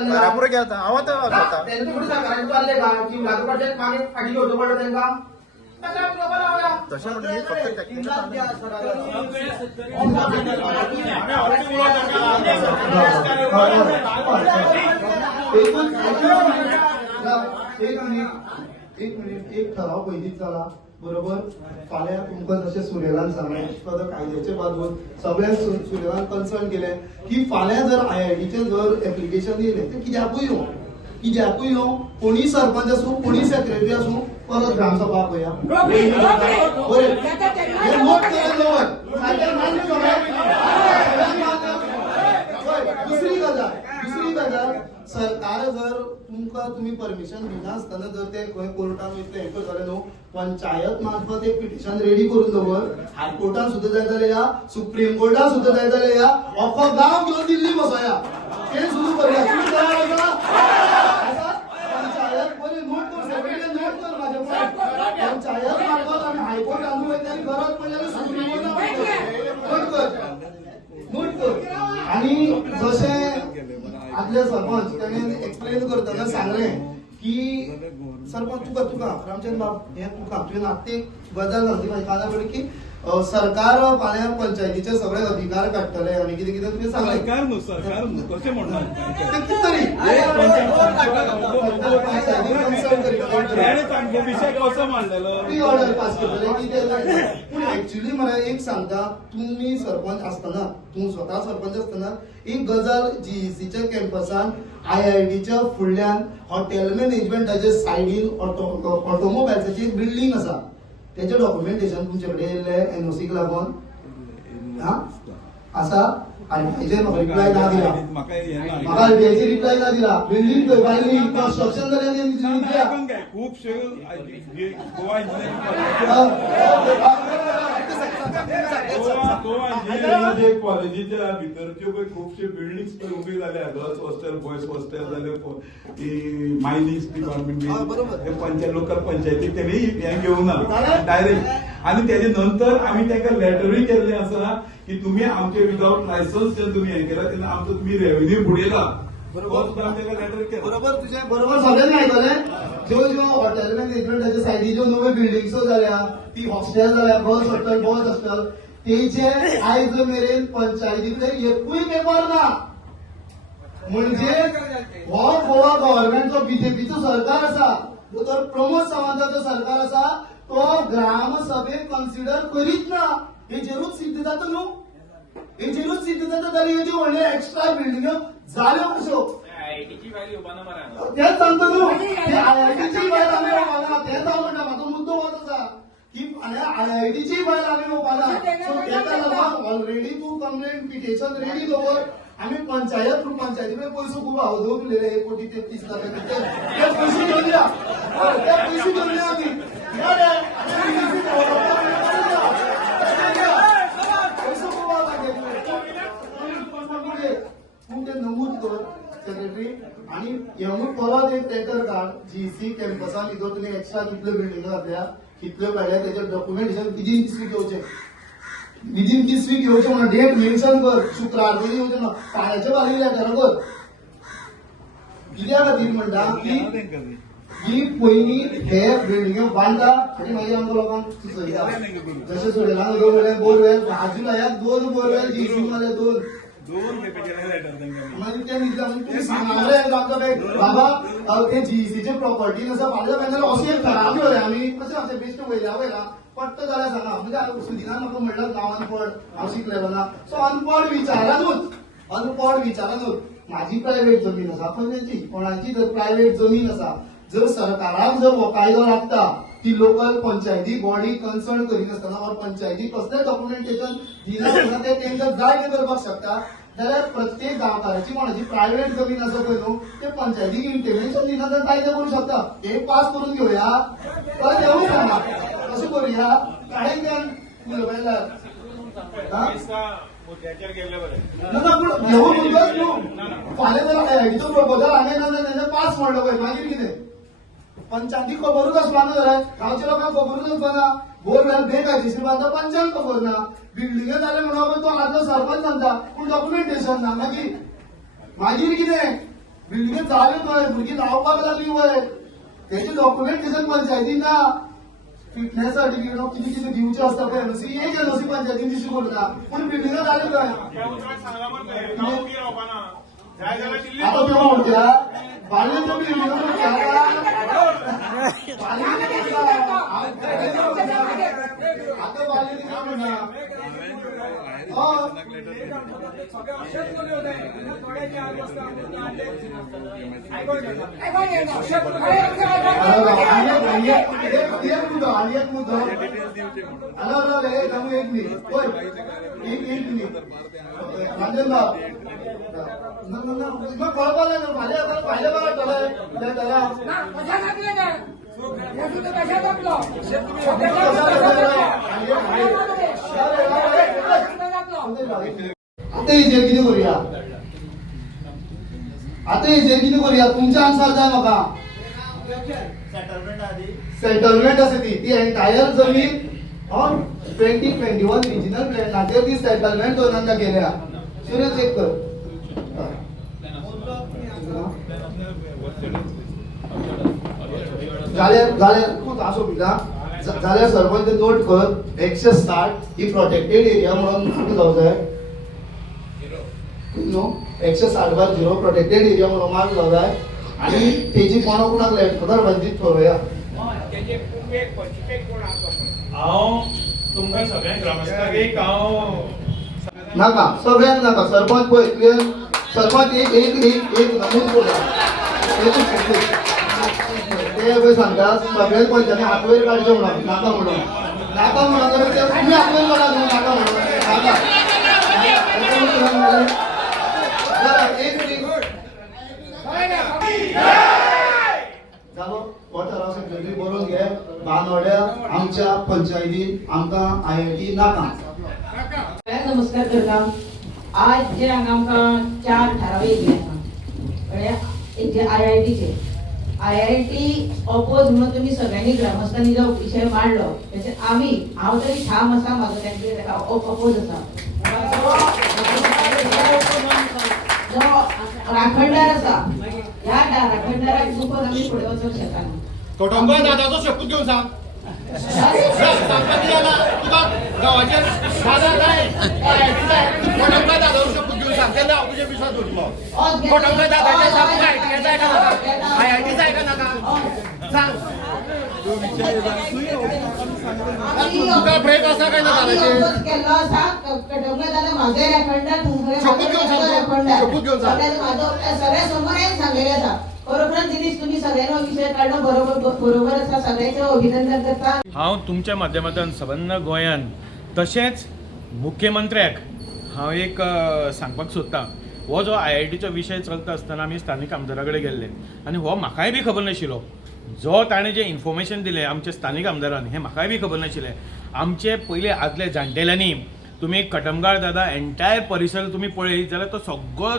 घरापुढे घ्या आता आवाज होता त्यांनी थोडी सरकारने चालले का की लागोपाठचे पाणी फाटी होतो पडलं त्यांना तशा म्हणजे फक्त एक मिनिट एक ठराव पयलींच जाला बरोबर फाल्यां तुमकां जशें सुर्यलान सांगलें कायद्याचे बाजून सगळ्या सुर्यलान कन्सर्न केले की फाल्यां जर IITचें जर एप्लिकेशन येयलें तें कित्याकूय येवं कोणी सरपंच आसूं कोणी सेक्रेटरी आसूं परत ग्रामसभा पळया हे नोट करून दवर दुसरी गजाल सरकार जर तुम्ही परमिशन दिनासतना जर ते खंय कोर्टान वयतले हें करतले न्हू पंचायत मार्फत एक पिटिशन रेडी करून दवर हायकोर्टान सुद्दां जाय जाल्यार या सुप्रीम कोर्टान सुद्दां जाय जाल्यार या अख्खो गांव घेवन दिल्ली बसया ते सुरू करूया तुम्ही तयार आसा पंचायत बरी नोट कर सगळे नोट कर माझ्या पंचायत मार्फत आमी हायकोर्ट आणू वयतली गरज पडल्यार सुप्रीम कोर्टान नोट कर आणि जशें आदले सरपंच त्यांनी एक्सप्लेन करतना सांगलें की सरपंच तुका रामचंद्र बाब हे तुका तुवें आत्ते गजाल सांगली म्हाज्या काना कडेन की सरकार फाल्यां पंचायतीचे सगळे अधिकार काडटले आनी कितें कितें तुवें सांगलें सरकार कशें म्हणटा कितें तरी विषय कसो मांडलेलो प्री ऑर्डर पास करतले कितें पूण एक्चुअली मरे एक सांगता तुमी सरपंच आसतना तूं स्वता सरपंच आसतना एक गजाल GECच्या कॅम्पसान IITच्या फुडल्यान हॉटेल मॅनेजमेंटाचे सायडीन ऑटोमोबायल्साची एक बिल्डिंग आसा त्याचे डॉक्युमेंटेशन तुमचे कडेन येयल्ले NOCक लागून आसा आनी हाजेर म्हाका रिप्लाय ना दिला म्हाका RTIची रिप्लाय ना दिला बिल्डिंग खंय बांदली कन्स्ट्रक्शन जालें खुबशे गोवा इंजिनियरिंग कॉलेजीच्या भितरच्यो पळय खुबशे बिल्डिंग्स पळय उबे जाल्या गर्ल्स हॉस्टेल बॉयज हॉस्टेल जाले मायनिंग डिपार्टमेंट लोकल पंचायतीक तेणी हें घेवना डायरेक्ट आनी तेजे नंतर आमी ताका लेटरूय केल्लें आसा की तुमी आमचे विदाउट लायसन्स जेन्ना तुमी हें केला तेन्ना आमचो तुमी रेव्हेन्यू बुडयला बरोबर तुझे बरोबर सगळ्यांनी आयकलें ज्यो हॉटेल मॅनेजमेंटाच्या सायडीन ज्यो नव्यो बिल्डिंग्सो जाल्या ती हॉस्टेल जाल्या गर्ल्स हॉस्टेल बॉयज हॉस्टेल तेचे आयज मेरेन पंचायतींतले एकूय पेपर ना म्हणजे हो गोवा गव्हर्नमेंटचो BJPचो सरकार आसा तर प्रमोद सावंताचो सरकार आसा तो ग्रामसभेक कन्सिडर करीत ना हेजेरूच सिद्ध जाता न्हू हेजेरूच सिद्ध जाता जाल्यार हेजी व्हडले एक्स्ट्रा बिल्डिंग्यो जाल्यो कश्यो IITची फायल येवपाना मरे तेच सांगता न्हू IITची फायल आमी येवपाना तेच हांव म्हणटा म्हाजो मुद्दो होच आसा की IITची फायल आमी येवपाना सो तेका लागून ऑलरेडी तूं कंप्लेंट पिटिशन रेडी दवर आमी पंचायतीकडे पयसो खूब हांव दोगलेले 1 कोटी 33 लाख ते पयशे घेवन या ते पयशे घेवन या आमी पयसो खूब लागले तूं ते नमूद कर सेक्रेटरी आणि हेमूच परत एक टेंडर काढ GEC कॅम्पसान भितर तुमी एक्स्ट्रा कितल्यो बिल्डिंगो घातल्या कितल्यो काडल्या तेचे डॉक्युमेंटेशन विदीन दिस वीक येवचें म्हणून डेट मेन्शन कर शुक्रार तरी येवचें ना फाल्याच्या फाल्यां लेटर कर कित्या खातीर म्हणटा की पयलीं हे बिल्डिंग्यो बांदता आनी मागीर आमकां लोकांक सुचयता जशें सुर्यलान उदक बोरवेल बाजूलायाक 2 बोरवेल GEC मारले 2 मागीर ते सांगले बाबा ते GECचे प्रॉपर्टी आसा फाल्यां फायनल अशें एक ठराव घेवया आमी कशें बेश्ट वयल्या पट्ट जाल्यार सांगा म्हणजे सुदिनान म्हाका म्हणल्यार गांव अनपड हांव शिकलेलो ना सो अनपड विचारानूच म्हाजी प्रायव्हेट जमीन आसा पण तेंची कोणाची जर प्रायव्हेट जमीन आसा जर सरकाराक जर हो कायदो लागता ती लोकल पंचायती बॉडी कन्सर्न करिनासतना वा पंचायती कसलें डॉक्युमेंटेशन दिनासतना ते तेंकां जाय ते करपाक शकता जाल्यार प्रत्येक गांवकाराची कोणाची प्रायव्हेट जमीन आसा पळय न्हू ते पंचायतीक इंटिमेशन दिनासतना कायदो करूंक शकता हे पास करून घेवया परत येवूं सांगा कशें करूया काडे घेवन मुद्द्याचेर गेल्ले बरें ना पूण घेवून उरलोच न्हू फाल्यां जर IITचो प्रपोजल हांवें ना पास म्हणलो पळय मागीर कितें पंचायतीक खबरूच आसना जाल्यार गांवच्या लोकांक खबरूच आसना बोरवेल बेकायदेशीर बांदता पंचांक खबर ना बिल्डिंगे जाले म्हणून तो आदलो सरपंच सांगता पूण डॉक्युमेंटेशन ना मागीर कितें बिल्डिंगे जाले पळय भुरगीं लावपाक लागली वय तेचे डॉक्युमेंटेशन पंचायतीन ना फिटनेस सर्टिफिकेट कितें कितें दिवचें आसता पळय एनओसी एक एनओसी पंचायतीन दिवची पडटा पूण बिल्डिंगां जाले काय आता तेव्हा म्हणत्या बाल्य बिल्डिंगां आता बाल्य आता हेजेर कितें करूया तुमचे आन्सर जाय म्हाका सेटलमेंट आसा ती एंटायर जमीन 2021 रिजनल प्लॅनाचेर ती सेटलमेंट दोनांदा केल्या सूर्य चेक कर जाल्यार खूप असो पिला जाल्यार सरपंच नोट कर 160 ही प्रोटेक्टेड एरिया म्हणून जावं जाय नो 160/0 प्रोटेक्टेड एरिया म्हणून मार्क जावं जाय आणि तेजी कोणाक लेफ्टदार बंदीत ठरवया हांव तुमकां सगळ्यांक ग्रामस्थांक एक नाका सगळ्यांक नाका सरपंच पळय क्लियर सरपंच एक नमूद करता ते पळय सांगता सगळ्याच पंचांनी हात वयर काडचे म्हणून नाका म्हणून जाल्यार ते तुमी हात वयर काडा न्हू नाका म्हणून जालो वॉटर सेक्रेटरी बरोवन घे बानवड्या आमच्या पंचायतीन आमकां IIT नाका नमस्कार करता आज जे हांगा आमकां 4 थारावे येयल्ले आसा एक जे IIT ऑपोज म्हणून तुमी सगळ्यांनी ग्रामस्थांनी जो विशय मांडलो त्याचे हांव तरी ठाम आसा म्हाजो तेंचे ऑपोज आसा जो राखणदार आसा ह्या राखणदाराक चुकोवन आमी फुडें वचूंक शकना कोटंबळ दादाचो शपथ घेवन सांग गांवाचे दादा जाय कोटंबळ दादाचो शपथ घेवन सांग तेन्ना हांव तुजे विश्वास दवरतलो कोटंबळ दादाचे सामको IIT जाय का नाका IIT जाय का नाका सांग तुका ब्रेक आसा काय ना दादाचे केल्लो आसा कटोंगळे दादा म्हाजे राखणदार शपथ घेवन सांग शपथ घेवन सांग सगळ्या समोर सांगलेले आसा बरोबर दिनीश तुम्ही सगळ्यांना विषय काढलो बरोबर आसा सगळ्यांचे अभिनंदन करता हांव तुमच्या माध्यमांतल्यान सबंद गोंयान तशेंच मुख्यमंत्र्याक हांव एक सांगपाक सोदतां हो जो IITचो विशय चलता आसतना आमी स्थानीक आमदारा कडेन गेल्ले आनी हो म्हाकाय बी खबर नाशिल्लो जो ताणें जे इन्फॉर्मेशन दिलें आमच्या स्थानीक आमदारान हें म्हाकाय बी खबर नाशिल्लें आमचे पयले आदले जाणटेल्यांनी तुमी कटमगाळ दादा एंटायर परिसर तुमी पळयत जाल्यार तो सगळो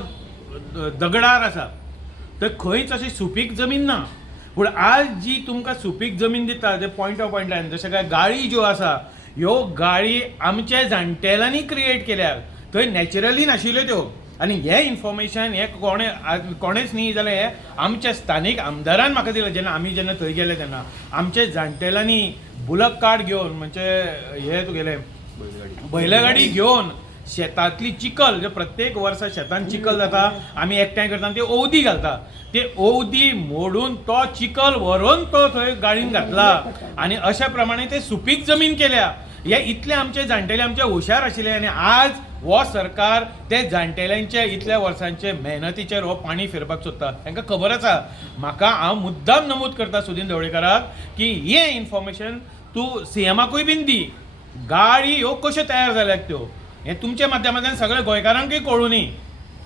दगडार आसा तर खंयच अशी सुपीक जमीन ना पूण आज जी तुमकां सुपीक जमीन दिता ते पॉयंट ऑफ पॉयंटान जशें काय गाळी ज्यो आसा ह्यो गाळी आमच्या जाणटेल्यांनी क्रिएट केल्यात थंय नॅचरली नाशिल्ल्यो त्यो आनी हें इन्फॉर्मेशन हें कोणेच न्ही जाल्यार हें आमच्या स्थानीक आमदारान म्हाका दिलें जेन्ना थंय गेले तेन्ना आमच्या जाणटेल्यांनी बुलक कार्ड घेवन म्हणजे हे तुगेलें बैलगाडी घेवन शेतांतली चिकल जे प्रत्येक वर्सा शेतांत चिकल जाता आमी एकठांय करता ते ओवदी घालता ते ओवदी मोडून तो चिकल व्हरून तो थंय गाडीन घातला आनी अशा प्रमाणे ते सुपीक जमीन केल्या हे इतले आमचे जाणटेले आमचे हुशार आशिल्ले आनी आज हो सरकार ते जाणटेल्यांचे इतल्या वर्सांचे मेहनतीचेर हो पाणी फिरपाक सोदता तांकां खबर आसा म्हाका हांव मुद्दाम नमूद करता सुदीन ढवळेकाराक की हें इन्फॉर्मेशन तूं CMाकूय बीन दी गाडी ह्यो कश्यो तयार जाल्यात त्यो हें तुमच्या माध्यमांतल्यान सगळ्या गोंयकारांकूय कळूं न्ही